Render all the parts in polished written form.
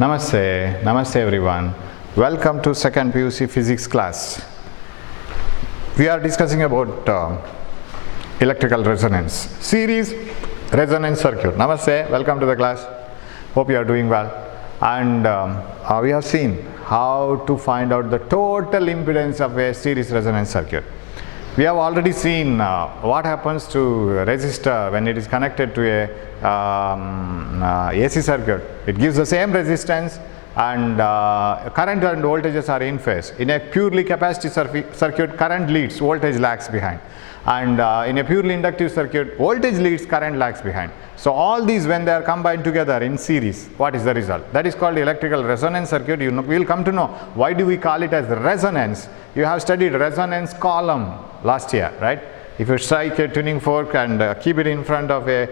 Namaste, Namaste everyone. Welcome to second PUC physics class. We are discussing about electrical resonance, series resonance circuit. Namaste, welcome to the class. Hope you are doing well. And we have seen how to find out the total impedance of a series resonance circuit. We have already seen what happens to resistor when it is connected to a AC circuit. It gives the same resistance and current and voltages are in phase. In a purely capacitive circuit, current leads, voltage lags behind. And in a purely inductive circuit, voltage leads, current lags behind. So all these, when they are combined together in series, what is the result? That is called electrical resonance circuit. You will come to know why do we call it as resonance. You have studied resonance column last year, right? If you strike a tuning fork and keep it in front of a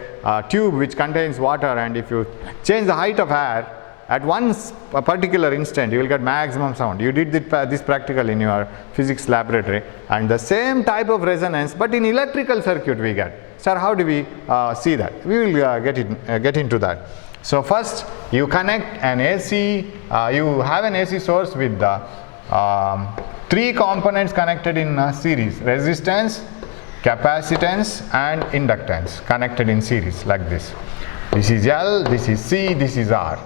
tube which contains water, and if you change the height of air, at a particular instant you will get maximum sound. You did this practical in your physics laboratory, and the same type of resonance but in electrical circuit we get. Sir, how do we see that? We will get into that. So first you connect an AC, you have an AC source with three components connected in series: resistance, capacitance and inductance connected in series like this. This is L, this is C, this is R.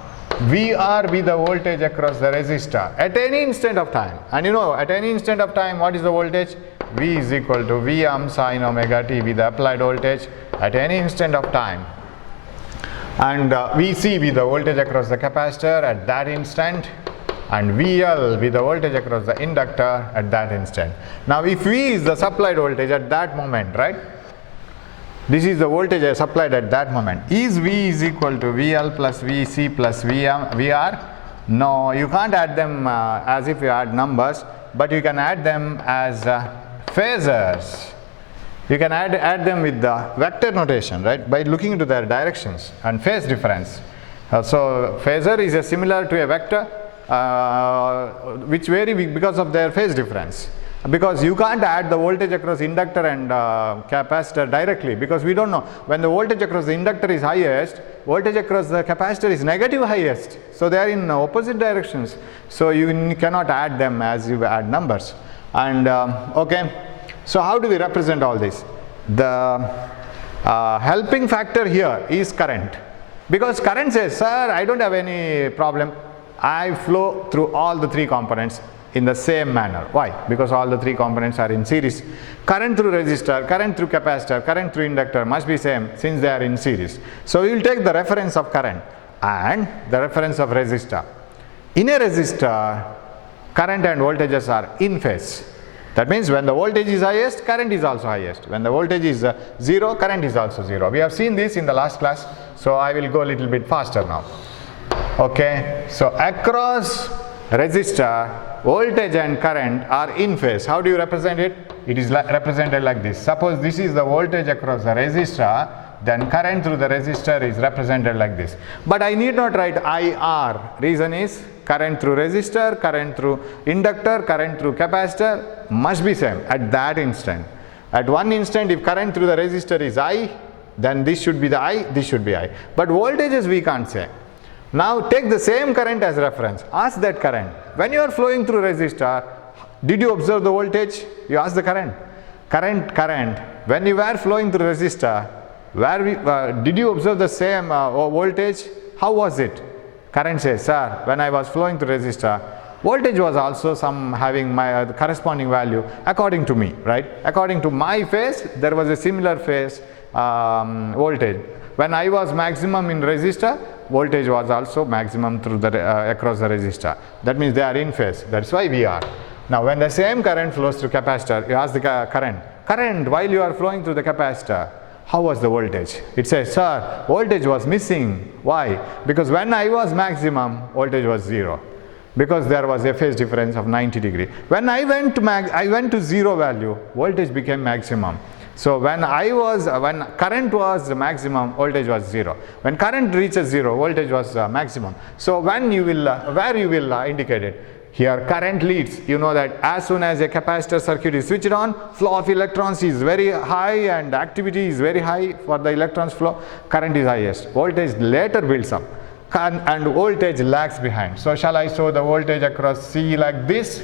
VR be the voltage across the resistor at any instant of time. And you know, at any instant of time, what is the voltage? V is equal to Vm sin omega t be the applied voltage at any instant of time. And Vc be the voltage across the capacitor at that instant. And VL be the voltage across the inductor at that instant. Now if V is the supplied voltage at that moment, right? This is the voltage supplied at that moment. Is V is equal to VL plus VC plus VR? No, you can't add them as if you add numbers, but you can add them as phasors. You can add them with the vector notation, right? By looking into their directions and phase difference. So phasor is similar to a vector which vary because of their phase difference. Because you can't add the voltage across inductor and capacitor directly, because we don't know when the voltage across the inductor is highest, voltage across the capacitor is negative highest. So they are in opposite directions. So you cannot add them as you add numbers. And okay, so how do we represent all this? The helping factor here is current, because current says, sir, I don't have any problem. I flow through all the three components in the same manner. Why? Because all the three components are in series. Current through resistor, current through capacitor, current through inductor must be same since they are in series. So we will take the reference of current and the reference of resistor. In a resistor, current and voltages are in phase. That means when the voltage is highest, current is also highest. When the voltage is 0, current is also 0. We have seen this in the last class, so I will go a little bit faster now. Okay, so across resistor, voltage and current are in phase. How do you represent it? It is represented like this. Suppose this is the voltage across the resistor, then current through the resistor is represented like this. But I need not write IR. Reason is current through resistor, current through inductor, current through capacitor must be same at that instant. At one instant, if current through the resistor is I, then this should be the I, this should be I. But voltages we can't say. Now take the same current as reference. Ask that current. When you are flowing through resistor, did you observe the voltage? You ask the current. Current. When you were flowing through resistor, did you observe the same voltage? How was it? Current says, sir, when I was flowing through resistor, voltage was also having my corresponding value according to me, right? According to my phase, there was a similar phase voltage. When I was maximum in resistor, voltage was also maximum through the across the resistor. That means they are in phase. That's why we are. Now when the same current flows through capacitor, you ask the current while you are flowing through the capacitor, how was the voltage? It says, sir, voltage was missing. Why? Because when I was maximum, voltage was 0. Because there was a phase difference of 90 degree. When I went to 0 value, voltage became maximum. So when current was maximum, voltage was 0. When current reaches 0, voltage was maximum. So when you will, where you will indicate it? Here current leads. You know that as soon as a capacitor circuit is switched on, flow of electrons is very high and activity is very high for the electrons flow. Current is highest. Voltage later builds up. and voltage lags behind. So shall I show the voltage across C like this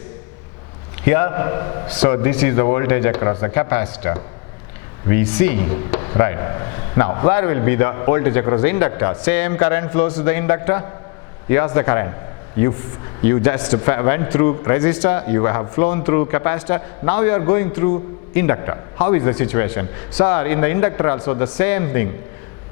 here? So this is the voltage across the capacitor Vc, right? Now where will be the voltage across the inductor? Same current flows to the inductor. Here's the current. You just went through resistor, you have flown through capacitor, now you are going through inductor. How is the situation? Sir, in the inductor also the same thing.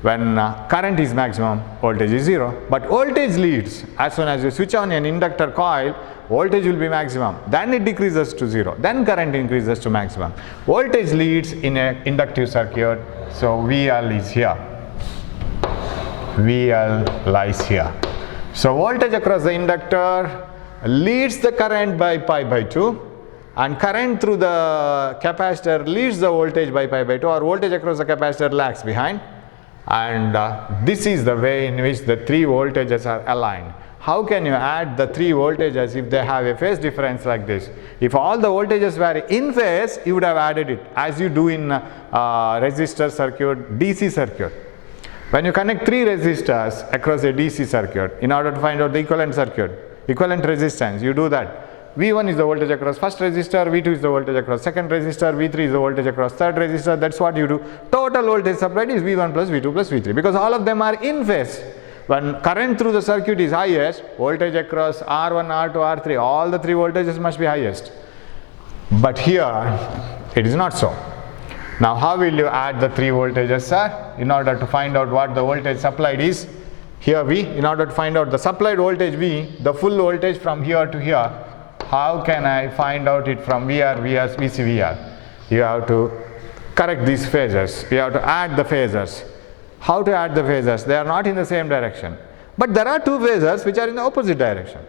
When current is maximum, voltage is zero, but voltage leads. As soon as you switch on an inductor coil, voltage will be maximum, then it decreases to zero, then current increases to maximum. Voltage leads in an inductive circuit, so VL is here. VL lies here. So voltage across the inductor leads the current by pi by 2, and current through the capacitor leads the voltage by pi by 2, or voltage across the capacitor lags behind. And this is the way in which the three voltages are aligned. How can you add the three voltages if they have a phase difference like this? If all the voltages were in phase, you would have added it, as you do in resistor circuit, DC circuit. When you connect three resistors across a DC circuit, in order to find out the equivalent circuit, equivalent resistance, you do that. V1 is the voltage across first resistor, V2 is the voltage across second resistor, V3 is the voltage across third resistor. That's what you do. Total voltage supplied is V1 plus V2 plus V3, because all of them are in phase. When current through the circuit is highest, voltage across R1, R2, R3, all the three voltages must be highest. But here, it is not so. Now how will you add the three voltages, sir? In order to find out what the voltage supplied is, here V, in order to find out the supplied voltage V, the full voltage from here to here, how can I find out it from VR, VS, VC, VR? You have to correct these phasors. You have to add the phasors. How to add the phasors? They are not in the same direction. But there are two phasors which are in the opposite direction.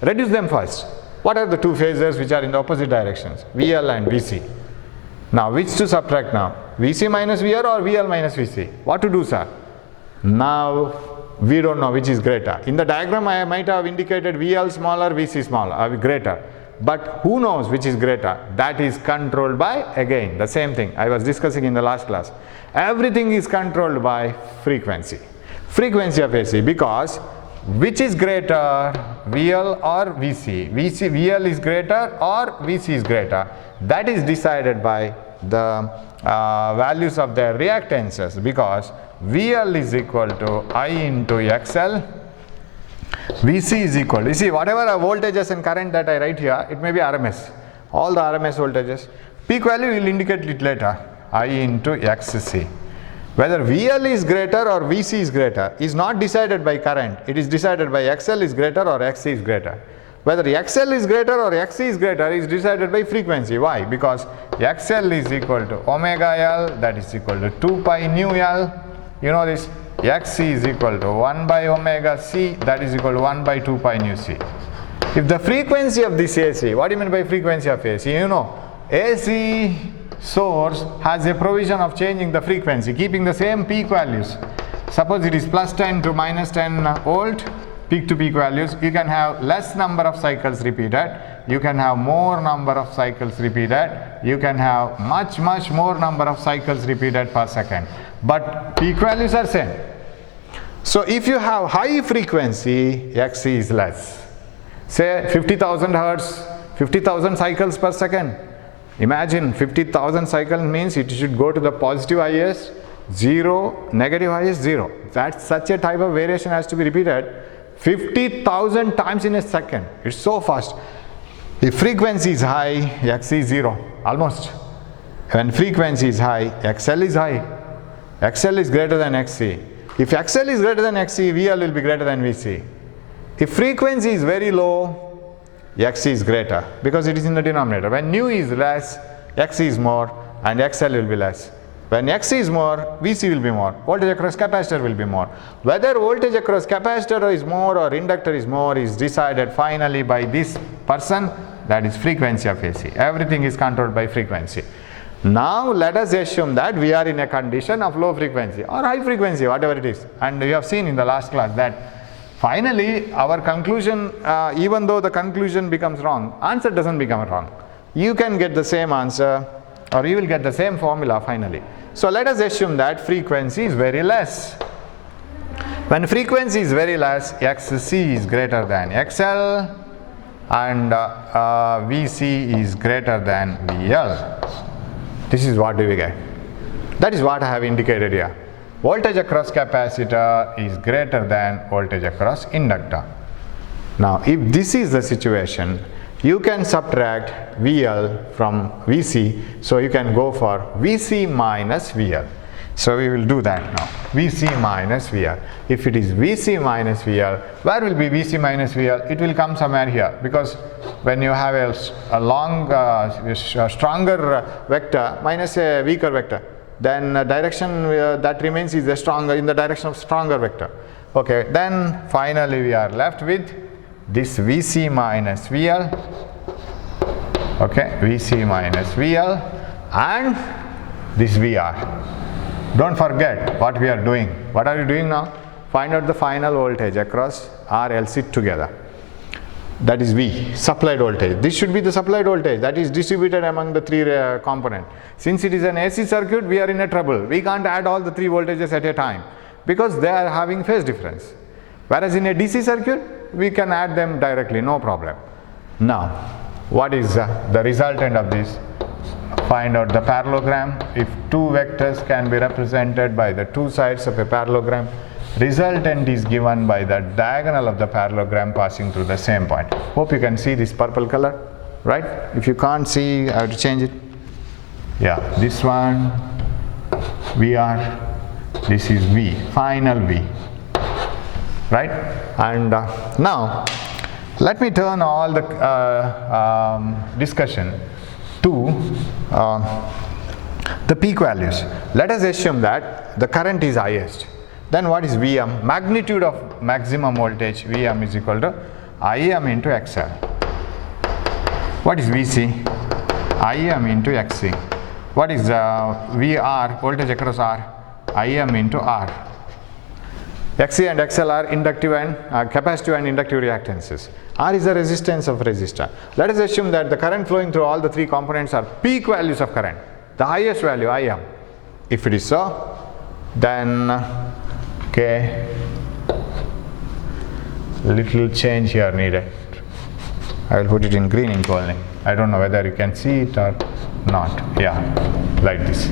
Reduce them first. What are the two phasors which are in the opposite directions? VL and VC. Now which to subtract now? VC minus VR or VL minus VC? What to do, sir? Now we don't know which is greater. In the diagram I might have indicated VL smaller, VC smaller, greater. But who knows which is greater? That is controlled by, again, the same thing I was discussing in the last class. Everything is controlled by frequency. Frequency of AC, because which is greater, VL or VC? VL is greater or VC is greater? That is decided by the values of their reactances, because VL is equal to I into XL, VC is equal to, you see, whatever voltages and current that I write here, it may be RMS, all the RMS voltages. Peak value will indicate it later, I into XC. Whether VL is greater or VC is greater is not decided by current, it is decided by XL is greater or XC is greater. Whether XL is greater or XC is greater is decided by frequency. Why? Because XL is equal to omega L, that is equal to 2 pi nu L. You know this. XC is equal to 1 by omega C, that is equal to 1 by 2 pi nu C. If the frequency of this AC, what do you mean by frequency of AC? You know, AC source has a provision of changing the frequency, keeping the same peak values. Suppose it is plus 10 to minus 10 volt, peak to peak values, you can have less number of cycles repeated, you can have more number of cycles repeated, you can have much more number of cycles repeated per second, but peak values are same. So if you have high frequency, XC is less. Say 50,000 hertz, 50,000 cycles per second. Imagine 50,000 cycles means it should go to the positive highest, 0, negative highest, 0. That such a type of variation has to be repeated 50,000 times in a second. It's so fast. If frequency is high, XC is 0, almost. When frequency is high, XL is high. XL is greater than XC. If XL is greater than XC, VL will be greater than VC. If frequency is very low, XC is greater because it is in the denominator. When nu is less, XC is more and XL will be less. When XC is more, VC will be more. Voltage across capacitor will be more. Whether voltage across capacitor is more or inductor is more is decided finally by this person, that is frequency of AC. Everything is controlled by frequency. Now let us assume that we are in a condition of low frequency or high frequency, whatever it is. And we have seen in the last class that finally our conclusion, even though the conclusion becomes wrong, answer doesn't become wrong. You can get the same answer or you will get the same formula finally. So let us assume that frequency is very less. When frequency is very less, XC is greater than XL and VC is greater than VL. This is what do we get. That is what I have indicated here. Voltage across capacitor is greater than voltage across inductor. Now, if this is the situation, you can subtract VL from VC, so you can go for VC minus VL. So we will do that now. VC minus VL. If it is VC minus VL, where will be VC minus VL? It will come somewhere here, because when you have a long, stronger vector minus a weaker vector, then direction that remains is the stronger, in the direction of stronger vector. Okay, then finally we are left with this VC minus VL. Okay, VC minus VL and this VR. Don't forget what we are doing. What are you doing now? Find out the final voltage across RLC together. That is V, supplied voltage. This should be the supplied voltage that is distributed among the three components. Since it is an AC circuit, we are in a trouble. We can't add all the three voltages at a time because they are having phase difference. Whereas in a DC circuit, we can add them directly, no problem. Now, what is the resultant of this? Find out the parallelogram. If two vectors can be represented by the two sides of a parallelogram, resultant is given by the diagonal of the parallelogram passing through the same point. Hope you can see this purple color, right? If you can't see, I have to change it. Yeah, this one, VR, this is V, final V, right? And now, let me turn all the discussion to the peak values. Let us assume that the current is highest. Then what is Vm? Magnitude of maximum voltage Vm is equal to Im into XL. What is Vc? Im into Xc. What is VR, voltage across R? Im into R. Xc and XL are inductive and capacitive and inductive reactances. R is the resistance of resistor. Let us assume that the current flowing through all the three components are peak values of current. The highest value, Im. If it is so, then okay, little change here needed. I will put it in green ink only. I don't know whether you can see it or not. Yeah, like this.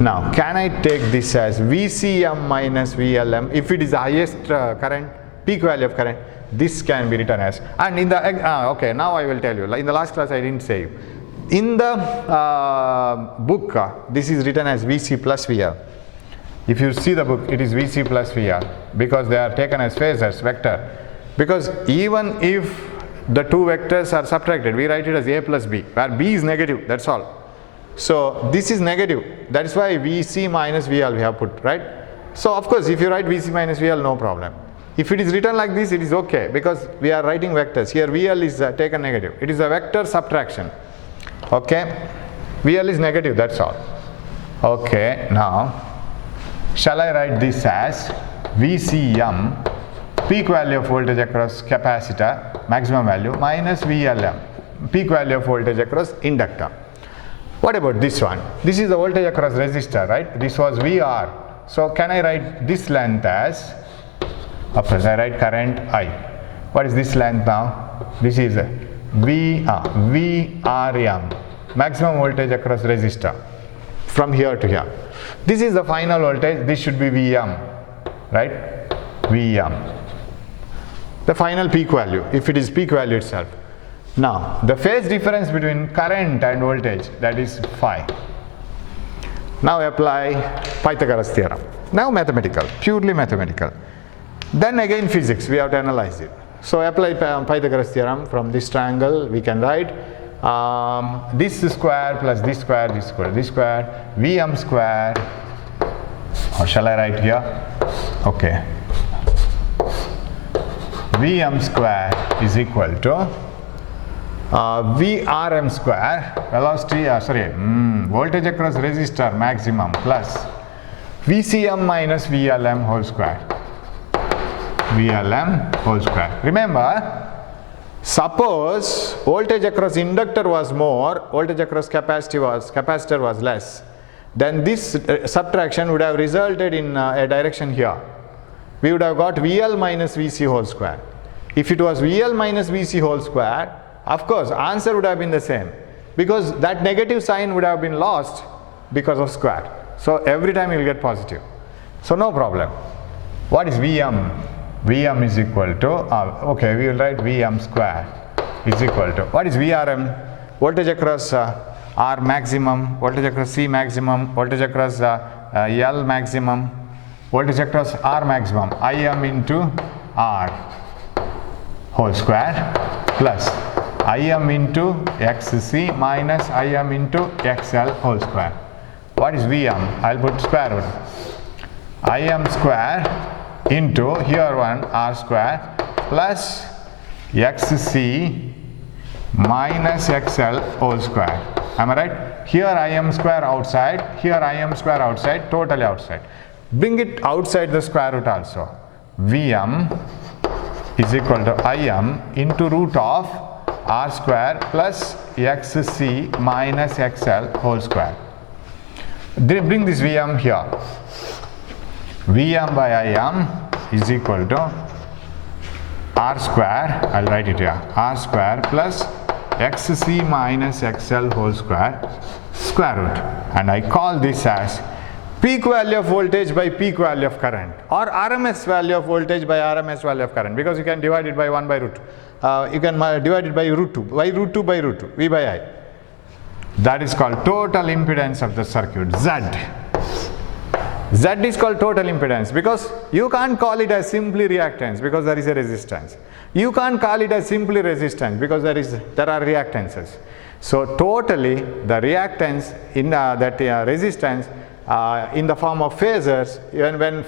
Now, can I take this as VCM minus VLM? If it is the highest current, peak value of current, this can be written as, and in the, okay, now I will tell you, in the last class I didn't say. In the book, this is written as VC plus VL. If you see the book, it is VC plus VL, because they are taken as phasors, vector. Because even if the two vectors are subtracted, we write it as A plus B, where B is negative, that's all. So this is negative, that is why VC minus VL we have put, right? So of course, if you write VC minus VL, no problem. If it is written like this, it is okay, because we are writing vectors. Here VL is taken negative. It is a vector subtraction. Okay, VL is negative, that's all. Okay, now, shall I write this as VCM, peak value of voltage across capacitor, maximum value, minus VLM, peak value of voltage across inductor. What about this one? This is the voltage across resistor, right? This was VR. So can I write this length as, of course I write current I. What is this length now? This is VRM, maximum voltage across resistor, from here to here. This is the final voltage, this should be Vm, right? Vm. The final peak value, if it is peak value itself. Now, the phase difference between current and voltage, that is phi. Now apply Pythagoras Theorem. Now mathematical, purely mathematical. Then again physics, we have to analyze it. So apply Pythagoras Theorem. From this triangle, we can write this square plus this square, this square, this square, Vm square, or shall I write here? Okay. Vm square is equal to Vrm square, velocity, voltage across resistor maximum, plus Vcm minus VLM whole square. VLM whole square. Remember, suppose voltage across inductor was more, voltage across capacitor was less, then this subtraction would have resulted in a direction here. we would have got VL minus VC whole square. If it was VL minus VC whole square, of course answer would have been the same, because that negative sign would have been lost because of square. So every time you will get positive. So no problem. What is Vm? Vm is equal to, okay, we will write Vm square is equal to, what is Vrm? Voltage across R maximum, voltage across C maximum, voltage across L maximum, voltage across R maximum, Im into R whole square plus Im into XC minus Im into XL whole square. What is Vm? I'll put square root. Im square into here one R square plus XC minus XL whole square. Am I right? Here Im square outside, here Im square outside, totally outside. Bring it outside the square root also. Vm is equal to Im into root of R square plus XC minus XL whole square. Bring this Vm here. Vm by Im is equal to R square, I'll write it here, R square plus XC minus XL whole square, square root. And I call this as peak value of voltage by peak value of current, or RMS value of voltage by RMS value of current, because you can divide it by 1 by root. You can divide it by root 2, by root 2 by root 2, V by I. That is called total impedance of the circuit, Z. Z is called total impedance because you can't call it as simply reactance because there is a resistance. You can't call it as simply resistance because there are reactances. So totally the reactance in that resistance in the form of phasors, when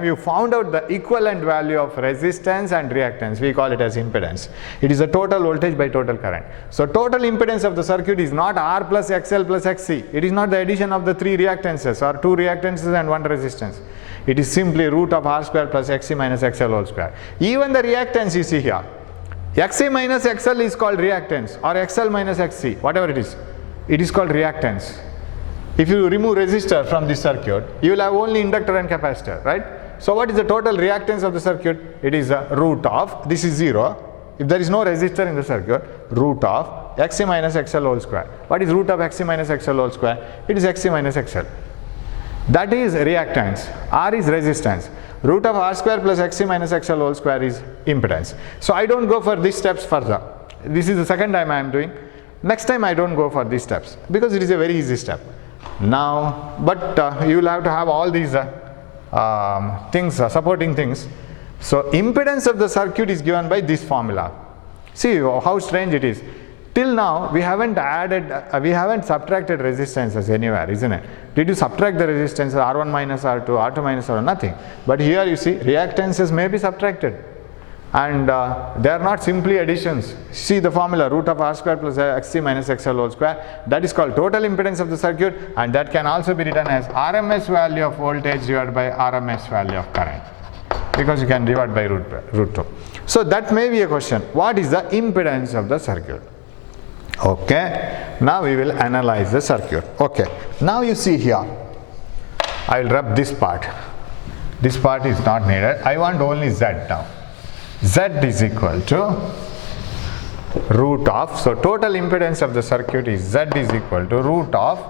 we found out the equivalent value of resistance and reactance, we call it as impedance. It is the total voltage by total current. So total impedance of the circuit is not R plus XL plus XC. It is not the addition of the 3 reactances or 2 reactances and 1 resistance. It is simply root of R square plus XC minus XL whole square. Even the reactance you see here, XC minus XL is called reactance, or XL minus XC, whatever it is called reactance. If you remove resistor from this circuit, you will have only inductor and capacitor, right? So what is the total reactance of the circuit? It is a root of, this is 0, if there is no resistor in the circuit, root of XC minus XL whole square. What is root of XC minus XL whole square? It is XC minus XL. That is reactance. R is resistance. Root of R square plus XC minus XL whole square is impedance. So I don't go for these steps further. This is the second time I am doing. Next time I don't go for these steps because it is a very easy step. Now, but you will have to have all these things, supporting things. So impedance of the circuit is given by this formula. See how strange it is. Till now we haven't subtracted resistances anywhere, isn't it? Did you subtract the resistance R1 minus R2, R2 minus R1? Nothing. But here you see reactances may be subtracted. And they are not simply additions. See the formula, root of R square plus XC minus XL whole square. That is called total impedance of the circuit, and that can also be written as RMS value of voltage divided by RMS value of current, because you can divide by root 2. So that may be a question. What is the impedance of the circuit? Okay, now we will analyze the circuit. Okay, now you see here, I will rub this part. This part is not needed. I want only Z now. Z is equal to root of, so total impedance of the circuit is Z is equal to root of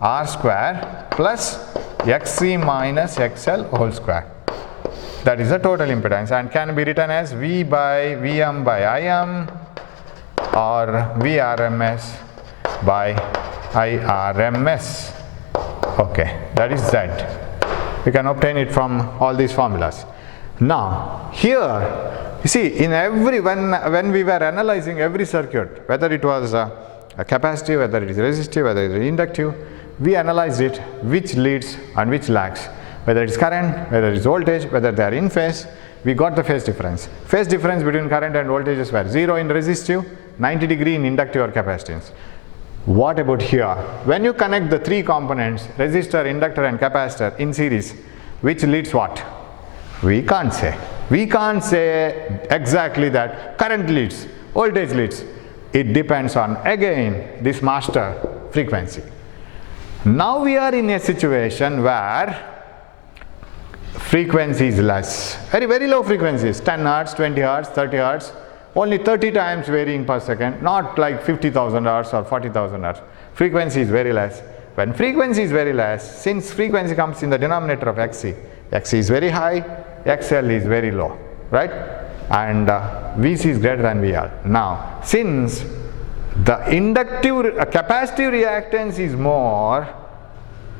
R square plus XC minus XL whole square. That is the total impedance and can be written as V by Vm by Im or Vrms by IRMS. Okay, that is Z. We can obtain it from all these formulas. Now here you see, in every when we were analyzing every circuit, whether it was a capacitive, whether it is resistive, whether it is inductive, we analyzed it, which leads and which lags, whether it is current, whether it is voltage, whether they are in phase. We got the phase difference. Phase difference between current and voltages were 0 in resistive, 90 degree in inductive or capacitance. What about here? When you connect the 3 components, resistor, inductor and capacitor in series, which leads what? We can't say. We can't say exactly that current leads, voltage leads. It depends on, again, this master frequency. Now we are in a situation where frequency is less, very low frequencies, 10 hertz, 20 hertz, 30 hertz, only 30 times varying per second, not like 50,000 hertz or 40,000 hertz. Frequency is very less. When frequency is very less, since frequency comes in the denominator of Xc, Xc is very high, XL is very low, right? And Vc is greater than VL. Now, since the inductive capacitive reactance is more,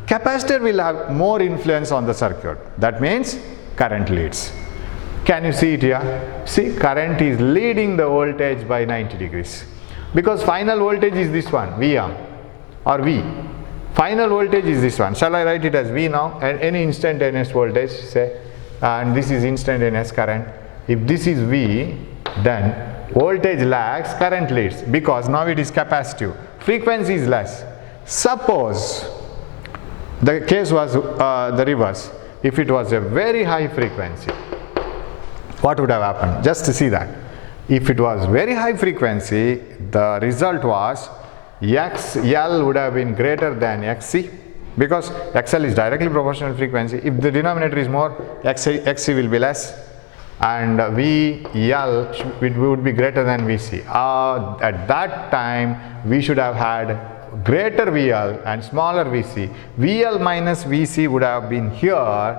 capacitor will have more influence on the circuit. That means current leads. Can you see it here? See, current is leading the voltage by 90 degrees. Because final voltage is this one, Vm or V. Final voltage is this one. Shall I write it as V now? And any instantaneous voltage, say, and this is instantaneous current. If this is V, then voltage lags, current leads, because now it is capacitive. Frequency is less. Suppose the case was the reverse. If it was a very high frequency, what would have happened? Just to see that. If it was very high frequency, the result was XL would have been greater than XC, because XL is directly proportional to frequency. If the denominator is more, XC will be less, and VL would be greater than VC. At that time, we should have had greater VL and smaller VC. VL minus VC would have been here,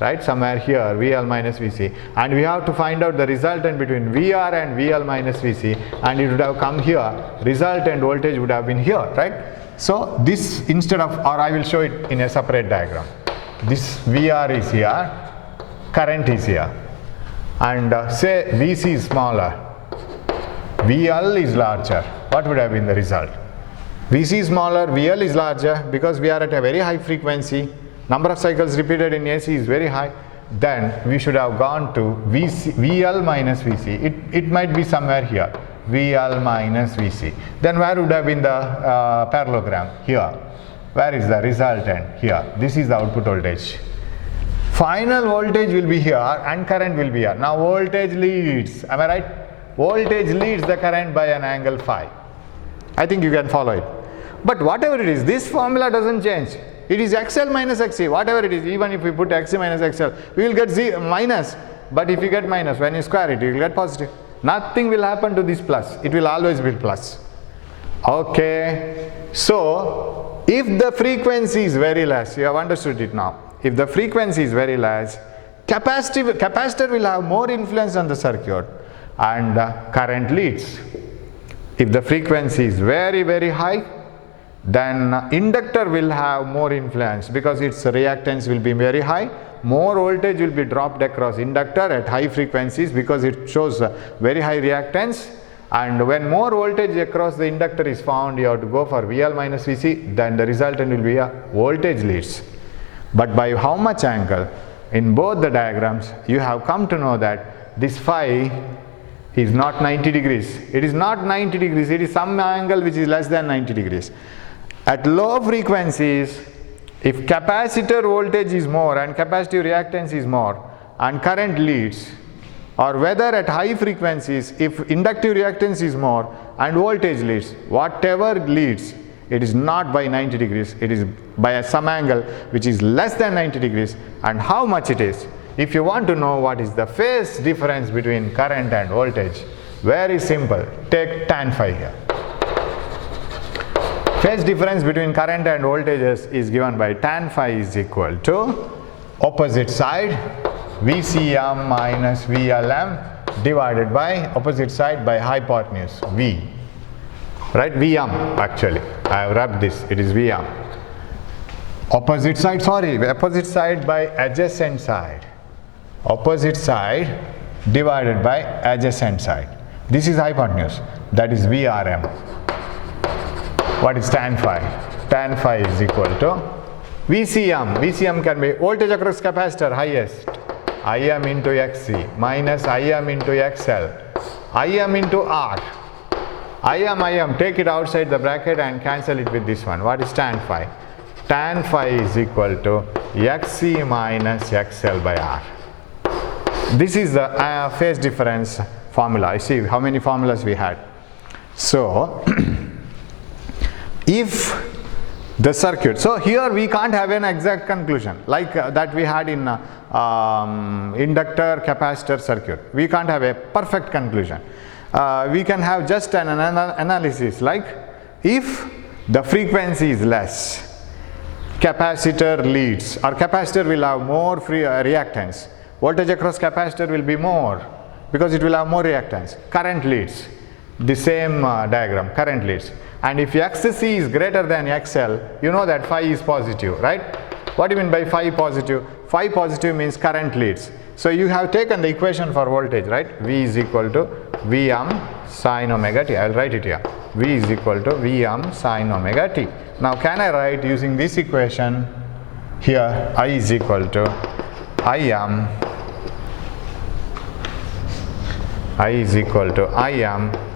right, somewhere here, VL minus VC, and we have to find out the resultant between VR and VL minus VC, and it would have come here. Resultant voltage would have been here, right? So this, instead of, or I will show it in a separate diagram. This VR is here, current is here, and say VC is smaller, VL is larger. What would have been the result? VC is smaller, VL is larger, because we are at a very high frequency. Number of cycles repeated in AC is very high. Then we should have gone to VL minus VC. It might be somewhere here, VL minus VC. Then where would have been the parallelogram? Here. Where is the resultant? Here. This is the output voltage. Final voltage will be here and current will be here. Now voltage leads. Am I right? Voltage leads the current by an angle phi. I think you can follow it. But whatever it is, this formula doesn't change. It is XL minus XC, whatever it is. Even if we put XC minus XL, we will get minus. But if you get minus, when you square it, you will get positive. Nothing will happen to this plus. It will always be plus. Okay. So, if the frequency is very less, you have understood it now. If the frequency is very less, capacitor will have more influence on the circuit, and current leads. If the frequency is very high, then inductor will have more influence, because its reactance will be very high. More voltage will be dropped across inductor at high frequencies, because it shows very high reactance. And when more voltage across the inductor is found, you have to go for VL minus VC, then the resultant will be a voltage leads. But by how much angle? In both the diagrams, you have come to know that this phi is not 90 degrees. It is not 90 degrees, it is some angle which is less than 90 degrees. At low frequencies, if capacitor voltage is more and capacitive reactance is more and current leads, or whether at high frequencies, if inductive reactance is more and voltage leads, whatever leads, it is not by 90 degrees, it is by some angle which is less than 90 degrees. And how much it is? If you want to know what is the phase difference between current and voltage, very simple, take tan phi here. Phase difference between current and voltages is given by tan phi is equal to opposite side VCM minus VLM divided by opposite side by hypotenuse V. Right? VM actually. I have rubbed this. It is VM. Opposite side by adjacent side. Opposite side divided by adjacent side. This is hypotenuse. That is VRM. What is tan phi? Tan phi is equal to VCM. VCM can be voltage across capacitor highest. IM into XC minus IM into XL. IM into R. IM, take it outside the bracket and cancel it with this one. What is tan phi? Tan phi is equal to XC minus XL by R. This is the phase difference formula. You see how many formulas we had. So, if the circuit, so here we can't have an exact conclusion like that we had in inductor capacitor circuit. We can't have a perfect conclusion. We can have just an analysis like if the frequency is less, capacitor leads, or capacitor will have more reactance. Voltage across capacitor will be more because it will have more reactance. Current leads, the same diagram, current leads. And if XC is greater than XL, you know that phi is positive, right? What do you mean by phi positive? Phi positive means current leads. So you have taken the equation for voltage, right? V is equal to Vm sine omega t. I will write it here. V is equal to Vm sine omega t. Now can I write using this equation here, I is equal to Im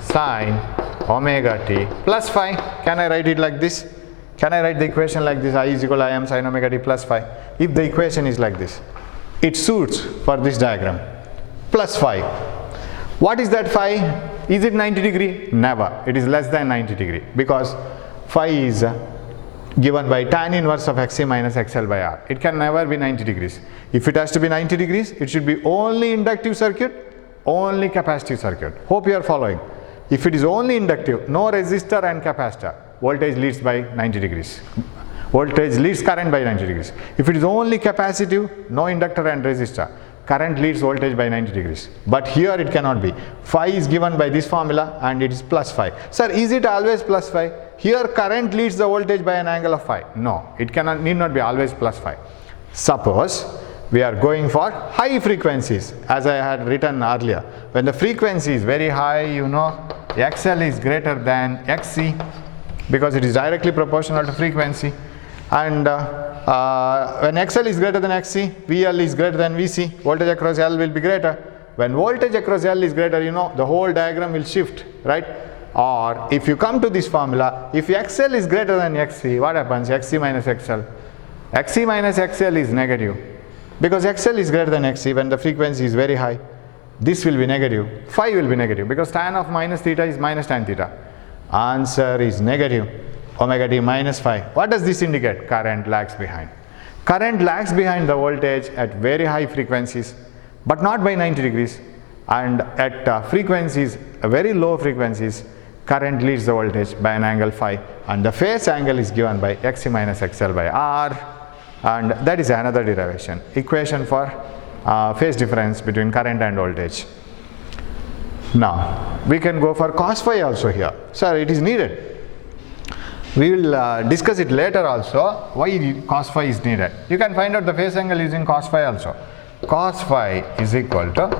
sine omega t plus phi. Can I write it like this? Can I write the equation like this? I is equal to Im sine omega t plus phi. If the equation is like this, it suits for this diagram. Plus phi. What is that phi? Is it 90 degree? Never. It is less than 90 degree because phi is given by tan inverse of Xc minus XL by R. It can never be 90 degrees. If it has to be 90 degrees, it should be only inductive circuit, only capacitive circuit. Hope you are following. If it is only inductive, no resistor and capacitor, voltage leads by 90 degrees. Voltage leads current by 90 degrees. If it is only capacitive, no inductor and resistor, current leads voltage by 90 degrees. But here it cannot be. Phi is given by this formula and it is plus phi. Sir, is it always plus phi? Here current leads the voltage by an angle of phi. No, it need not be always plus phi. Suppose we are going for high frequencies, as I had written earlier. When the frequency is very high, you know, XL is greater than XC because it is directly proportional to frequency. And when XL is greater than XC, VL is greater than VC, voltage across L will be greater. When voltage across L is greater, you know, the whole diagram will shift, right? Or if you come to this formula, if XL is greater than XC, what happens? XC minus XL. XC minus XL is negative because XL is greater than XC when the frequency is very high. This will be negative. Phi will be negative because tan of minus theta is minus tan theta. Answer is negative. Omega t minus phi. What does this indicate? Current lags behind. Current lags behind the voltage at very high frequencies, but not by 90 degrees. And at frequencies, very low frequencies, current leads the voltage by an angle phi. And the phase angle is given by Xc minus XL by R. And that is another derivation. Equation for phase difference between current and voltage. Now, we can go for cos phi also here. Sir, it is needed. We will discuss it later also, why cos phi is needed. You can find out the phase angle using cos phi also. Cos phi is equal to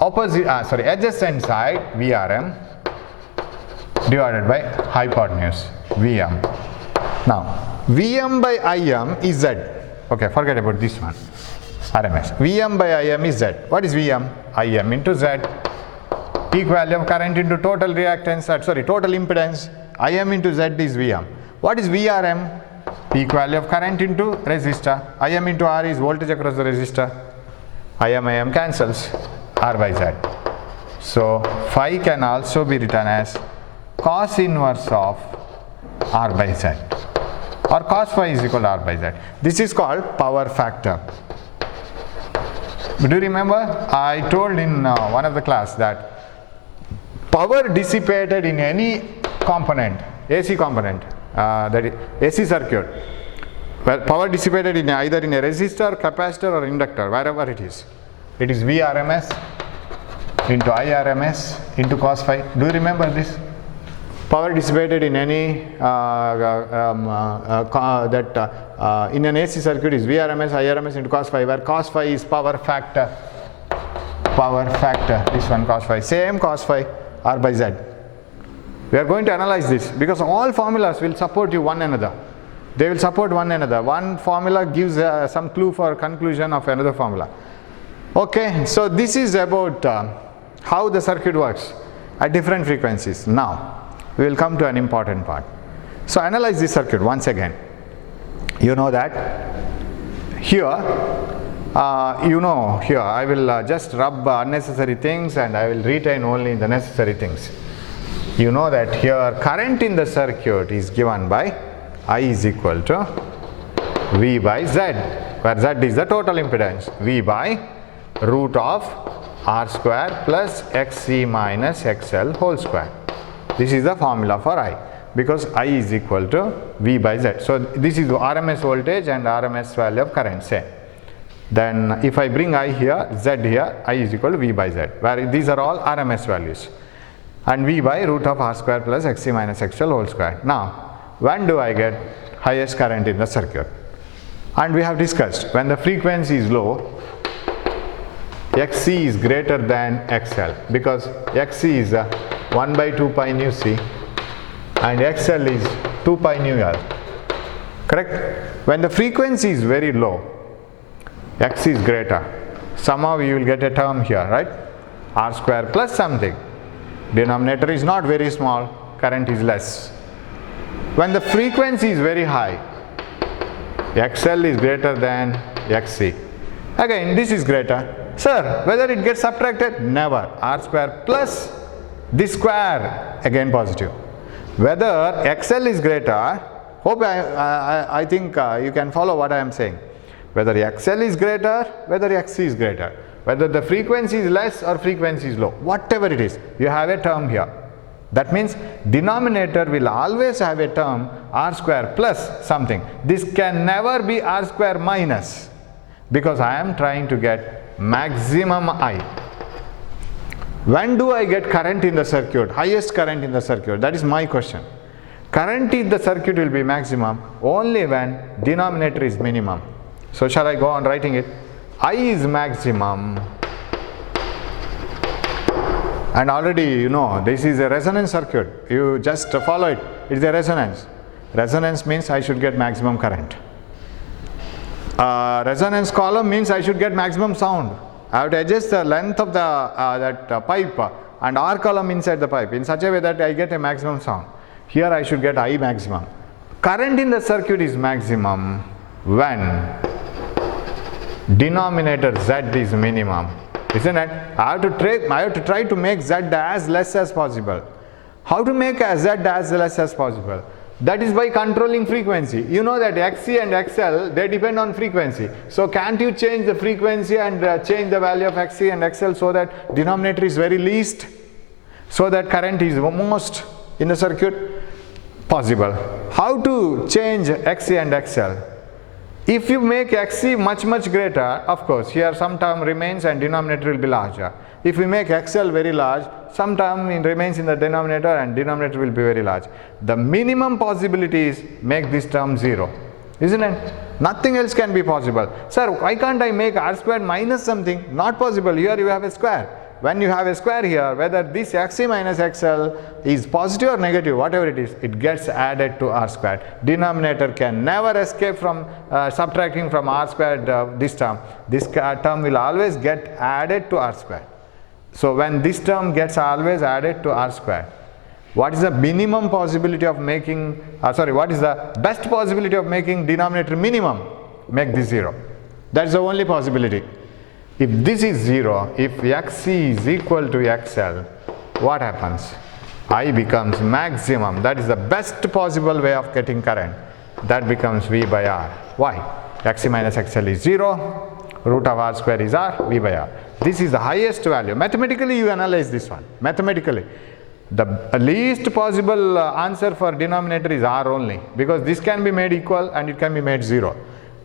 adjacent side Vrm divided by hypotenuse Vm. Now, Vm by Im is Z. Okay, forget about this one. RMS. Vm by Im is Z. What is Vm? Im into Z. Peak value of current into total reactance, total impedance. Im into Z is Vm. What is Vrm? Peak value of current into resistor. Im into R is voltage across the resistor. Im cancels. R by Z. So phi can also be written as cos inverse of R by Z, or cos phi is equal to R by Z. This is called power factor. Do you remember I told in one of the class that power dissipated in any component, AC component, that is AC circuit, well, power dissipated in either in a resistor, capacitor or inductor, wherever it is Vrms into Irms into cos phi. Do you remember this? Power dissipated in any in an AC circuit is Vrms, Irms into cos phi, where cos phi is power factor. This one cos phi, same cos phi, R by Z. We are going to analyze this because all formulas will support you one another. They will support one another. One formula gives some clue for conclusion of another formula. Okay, so this is about how the circuit works at different frequencies. Now, we will come to an important part. So, analyze this circuit once again. You know that here, I will just rub unnecessary things and I will retain only the necessary things. You know that here current in the circuit is given by I is equal to V by Z, where Z is the total impedance. V by root of R square plus XC minus XL whole square. This is the formula for I, because I is equal to V by Z. So this is RMS voltage and RMS value of current, say. Then if I bring I here, Z here, I is equal to V by Z, where these are all RMS values. And V by root of R square plus XC minus XL whole square. Now, when do I get highest current in the circuit? And we have discussed, when the frequency is low, XC is greater than XL, because XC is 1 by 2 pi nu C and XL is 2 pi nu L. Correct? When the frequency is very low, X is greater. Somehow you will get a term here, right? R square plus something. Denominator is not very small, current is less. When the frequency is very high, XL is greater than XC. Again, this is greater. Sir, whether it gets subtracted? Never. R square plus this square, again positive. Whether XL is greater, hope I think you can follow what I am saying. Whether XL is greater, whether XC is greater, whether the frequency is less or frequency is low, whatever it is, you have a term here. That means denominator will always have a term R square plus something. This can never be R square minus, because I am trying to get maximum I. When do I get current in the circuit, highest current in the circuit? That is my question. Current in the circuit will be maximum only when denominator is minimum. So shall I go on writing it? I is maximum, and already you know this is a resonance circuit. You just follow it. It is a resonance. Resonance means I should get maximum current. Resonance column means I should get maximum sound. I have to adjust the length of the pipe and R column inside the pipe in such a way that I get a maximum sound. Here I should get I maximum. Current in the circuit is maximum when denominator Z is minimum, isn't it? I have to try to make Z as less as possible. How to make Z as less as possible? That is by controlling frequency. You know that XC and XL, they depend on frequency. So can't you change the frequency and change the value of XC and XL so that denominator is very least, so that current is most in the circuit? Possible. How to change XC and XL? If you make XC much greater, of course here some term remains and denominator will be larger. If we make XL very large, some term remains in the denominator and denominator will be very large. The minimum possibility is make this term 0, isn't it? Nothing else can be possible. Sir, why can't I make R squared minus something? Not possible. Here you have a square. When you have a square here, whether this XC minus XL is positive or negative, whatever it is, it gets added to R squared. Denominator can never escape from subtracting from R squared this term. This term will always get added to R squared. So when this term gets always added to R squared, what is the minimum possibility of making, what is the best possibility of making denominator minimum? Make this 0. That's the only possibility. If this is 0, if XC is equal to XL, what happens? I becomes maximum. That is the best possible way of getting current. That becomes V by R. Why? XC minus XL is 0. Root of R square is R, V by R. This is the highest value. Mathematically you analyze this one. Mathematically, the least possible answer for denominator is R only, because this can be made equal and it can be made 0.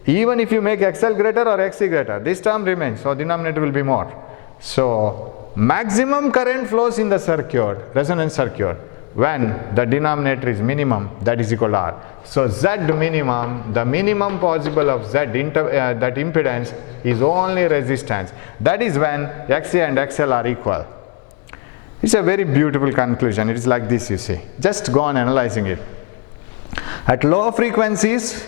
Even if you make XL greater or XC greater, this term remains, so denominator will be more. So maximum current flows in the circuit, resonance circuit, when the denominator is minimum, that is equal to R. So Z minimum, the minimum possible of Z, that impedance is only resistance. That is when XC and XL are equal. It's a very beautiful conclusion. It is like this, you see. Just go on analyzing it. At low frequencies,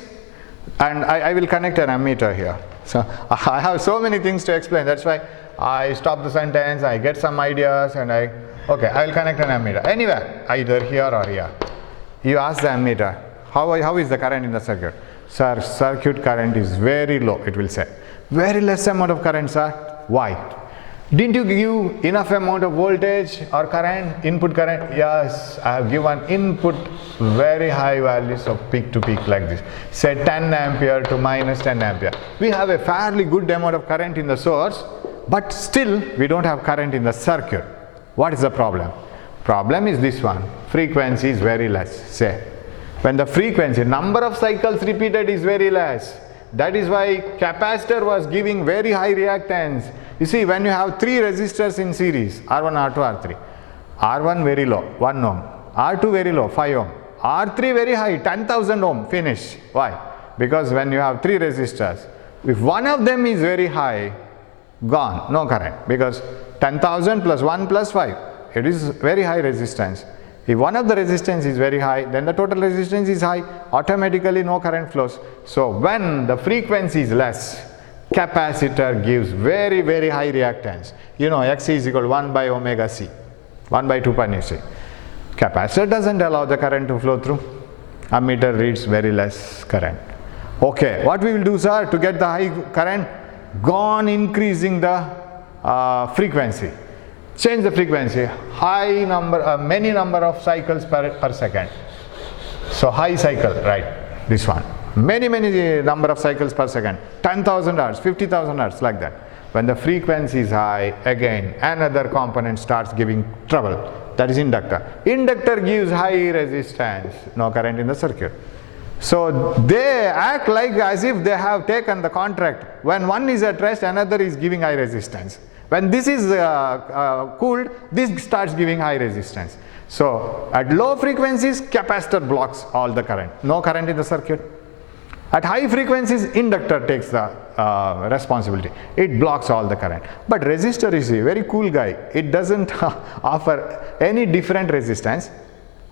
and I will connect an ammeter here. So I have so many things to explain. That's why I stop the sentence, I get some ideas, and I will connect an ammeter. Anywhere, either here or here. You ask the ammeter, how is the current in the circuit? Sir, circuit current is very low, it will say. Very less amount of current, sir. Why? Didn't you give enough amount of voltage or current, input current? Yes, I have given input very high values of peak to peak like this. Say 10 ampere to minus 10 ampere. We have a fairly good amount of current in the source, but still we don't have current in the circuit. What is the problem? Problem is this one. Frequency is very less. Say, when the frequency, number of cycles repeated is very less. That is why capacitor was giving very high reactance. You see, when you have three resistors in series, R1, R2, R3, R1 very low, 1 ohm, R2 very low, 5 ohm, R3 very high, 10,000 ohm, finish. Why? Because when you have three resistors, if one of them is very high, gone, no current, because 10,000 plus 1 plus 5, it is very high resistance. If one of the resistance is very high, then the total resistance is high, automatically no current flows. So when the frequency is less, capacitor gives very, very high reactance. You know, Xc is equal to 1 by omega C, 1 by 2 pi nu C. Capacitor doesn't allow the current to flow through. Ammeter reads very less current. Okay, what we will do, sir, to get the high current? Go on increasing the frequency. Change the frequency, high number, many number of cycles per second. So high cycle, right, this one. Many number of cycles per second, 10,000 Hz, 50,000 Hz, like that. When the frequency is high, again another component starts giving trouble. That is inductor. Inductor gives high resistance, no current in the circuit. So they act like as if they have taken the contract. When one is at rest, another is giving high resistance. When this is cooled, this starts giving high resistance. So at low frequencies, capacitor blocks all the current. No current in the circuit. At high frequencies, inductor takes the responsibility. It blocks all the current. But resistor is a very cool guy. It doesn't offer any different resistance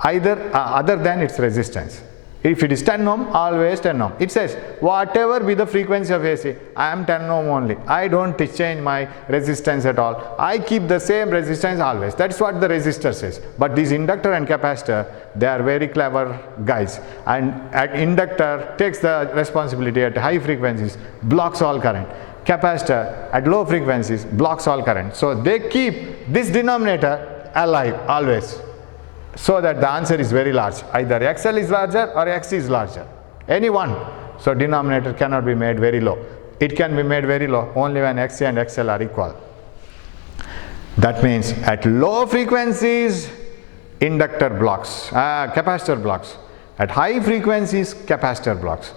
either other than its resistance. If it is 10 ohm, always 10 ohm. It says, whatever be the frequency of AC, I am 10 ohm only. I don't change my resistance at all. I keep the same resistance always. That's what the resistor says. But this inductor and capacitor, they are very clever guys. And at inductor takes the responsibility at high frequencies, blocks all current. Capacitor at low frequencies blocks all current. So they keep this denominator alive always, so that the answer is very large. Either XL is larger or XC is larger. Any one. So denominator cannot be made very low. It can be made very low only when XC and XL are equal. That means at low frequencies, inductor blocks, capacitor blocks. At high frequencies, capacitor blocks.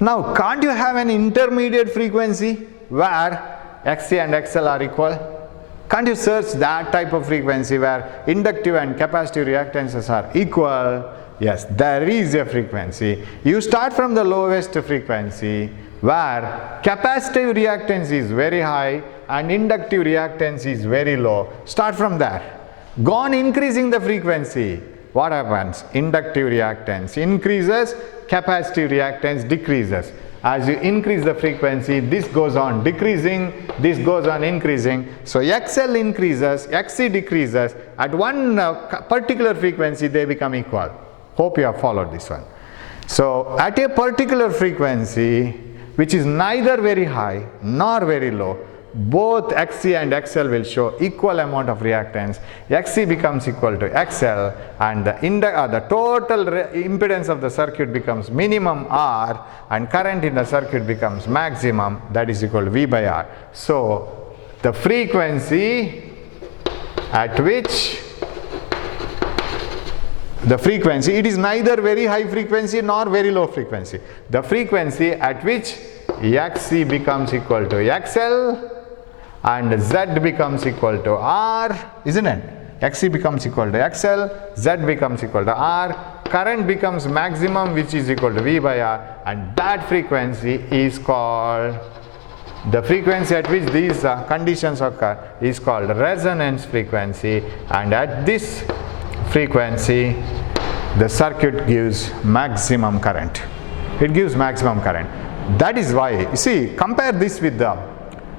Now, can't you have an intermediate frequency where XC and XL are equal? Can't you search that type of frequency where inductive and capacitive reactances are equal? Yes, there is a frequency. You start from the lowest frequency where capacitive reactance is very high and inductive reactance is very low. Start from there. Go on increasing the frequency. What happens? Inductive reactance increases, capacitive reactance decreases. As you increase the frequency, this goes on decreasing, this goes on increasing. So XL increases, XC decreases. At one particular frequency, they become equal. Hope you have followed this one. So at a particular frequency, which is neither very high nor very low, both XC and XL will show equal amount of reactance. XC becomes equal to XL and the total impedance of the circuit becomes minimum R and current in the circuit becomes maximum, that is equal to V by R. So the frequency at which it is neither very high frequency nor very low frequency. The frequency at which XC becomes equal to XL and Z becomes equal to R, isn't it? XC becomes equal to XL, Z becomes equal to R, current becomes maximum, which is equal to V by R, and that frequency is called, the frequency at which these conditions occur is called resonance frequency, and at this frequency the circuit gives maximum current. It gives maximum current. That is why, you see, compare this with the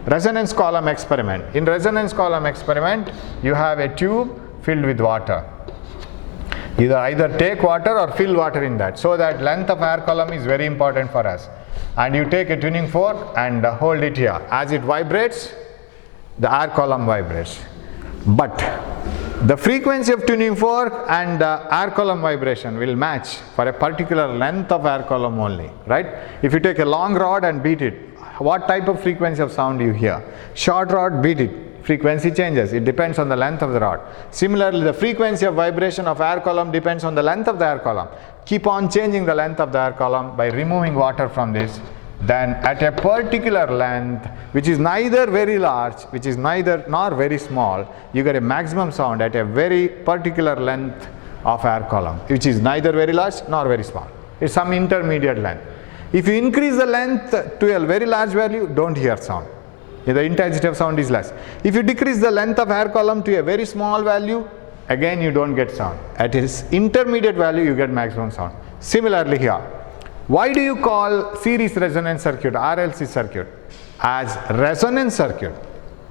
resonance column experiment. In resonance column experiment, you have a tube filled with water. You either take water or fill water in that. So that length of air column is very important for us. And you take a tuning fork and hold it here. As it vibrates, the air column vibrates. But the frequency of tuning fork and the air column vibration will match for a particular length of air column only, right? If you take a long rod and beat it, what type of frequency of sound you hear? Short rod, beat it, frequency changes. It depends on the length of the rod. Similarly, the frequency of vibration of air column depends on the length of the air column. Keep on changing the length of the air column by removing water from this. Then at a particular length, which is neither very large, which is neither nor very small, you get a maximum sound at a very particular length of air column, which is neither very large nor very small. It's some intermediate length. If you increase the length to a very large value, don't hear sound. The intensity of sound is less. If you decrease the length of air column to a very small value, again you don't get sound. At its intermediate value, you get maximum sound. Similarly here, why do you call series resonance circuit, RLC circuit, as resonance circuit?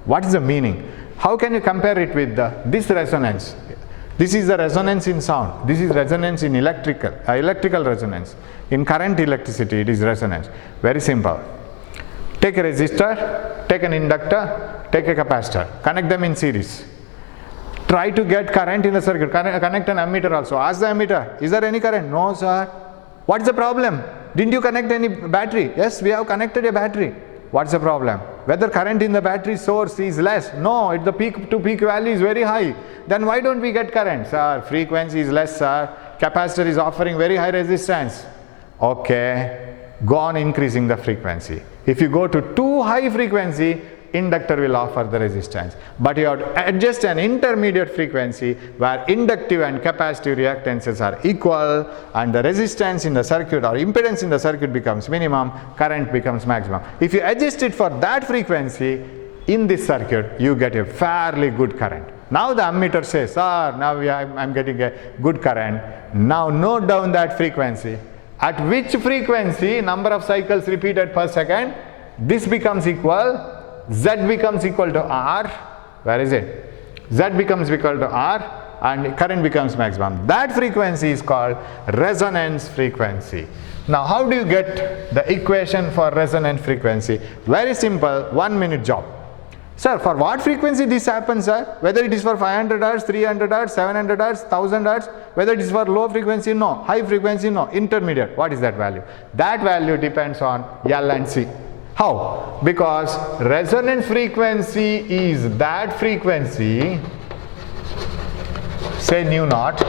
What is the meaning? How can you compare it with this resonance? This is the resonance in sound. This is resonance in electrical resonance. In current electricity, it is resonance. Very simple. Take a resistor, take an inductor, take a capacitor, connect them in series. Try to get current in the circuit. Connect an ammeter also. Ask the ammeter, is there any current? No, sir. What's the problem? Didn't you connect any battery? Yes, we have connected a battery. What's the problem? Whether current in the battery source is less? No, the peak to peak value is very high. Then why don't we get current? Sir, frequency is less, sir. Capacitor is offering very high resistance. Okay, go on increasing the frequency. If you go to too high frequency, inductor will offer the resistance. But you have to adjust an intermediate frequency where inductive and capacitive reactances are equal and the resistance in the circuit or impedance in the circuit becomes minimum, current becomes maximum. If you adjust it for that frequency in this circuit, you get a fairly good current. Now the ammeter says, now I'm getting a good current. Now note down that frequency. At which frequency, number of cycles repeated per second, this becomes equal, Z becomes equal to R. Where is it? Z becomes equal to R and current becomes maximum. That frequency is called resonance frequency. Now how do you get the equation for resonant frequency? Very simple, 1 minute job. Sir, for what frequency this happens, sir? Whether it is for 500 Hz, 300 Hz, 700 Hz, 1000 Hz, whether it is for low frequency, no. High frequency, no. Intermediate, what is that value? That value depends on L and C. How? Because resonance frequency is that frequency, say nu naught,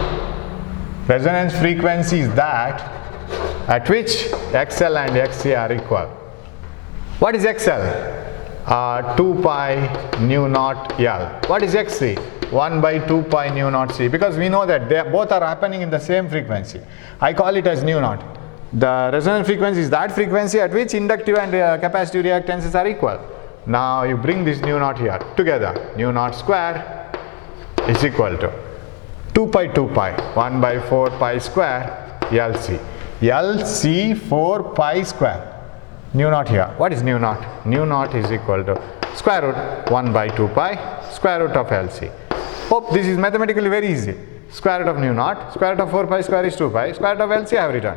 resonance frequency is that at which XL and XC are equal. What is XL? 2 pi nu naught L. What is XC? 1 by 2 pi nu naught C. Because we know that they both are happening in the same frequency. I call it as nu naught. The resonant frequency is that frequency at which inductive and capacitive reactances are equal. Now you bring this nu naught here together. Nu naught square is equal to 2 pi 1 by 4 pi square LC. LC 4 pi square. Nu naught here. What is nu naught? Nu naught is equal to square root 1 by 2 pi square root of LC. Hope this is mathematically very easy. Square root of nu naught, square root of 4 pi square is 2 pi, square root of LC I have written.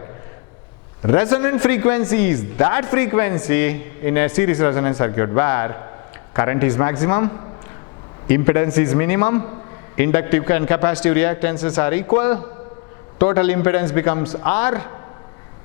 Resonant frequency is that frequency in a series resonance circuit where current is maximum, impedance is minimum, inductive and capacitive reactances are equal, total impedance becomes R,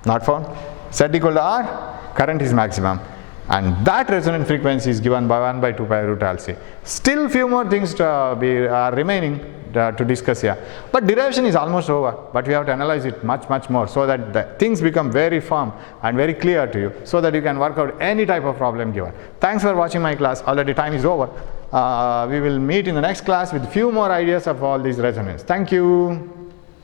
not found, Z equal to R, current is maximum, and that resonant frequency is given by 1 by 2 pi root LC. Still few more things to be remaining to discuss here, but derivation is almost over, but we have to analyze it much more so that the things become very firm and very clear to you so that you can work out any type of problem given. Thanks for watching my class. Already time is over. We will meet in the next class with few more ideas of all these resonance. Thank you.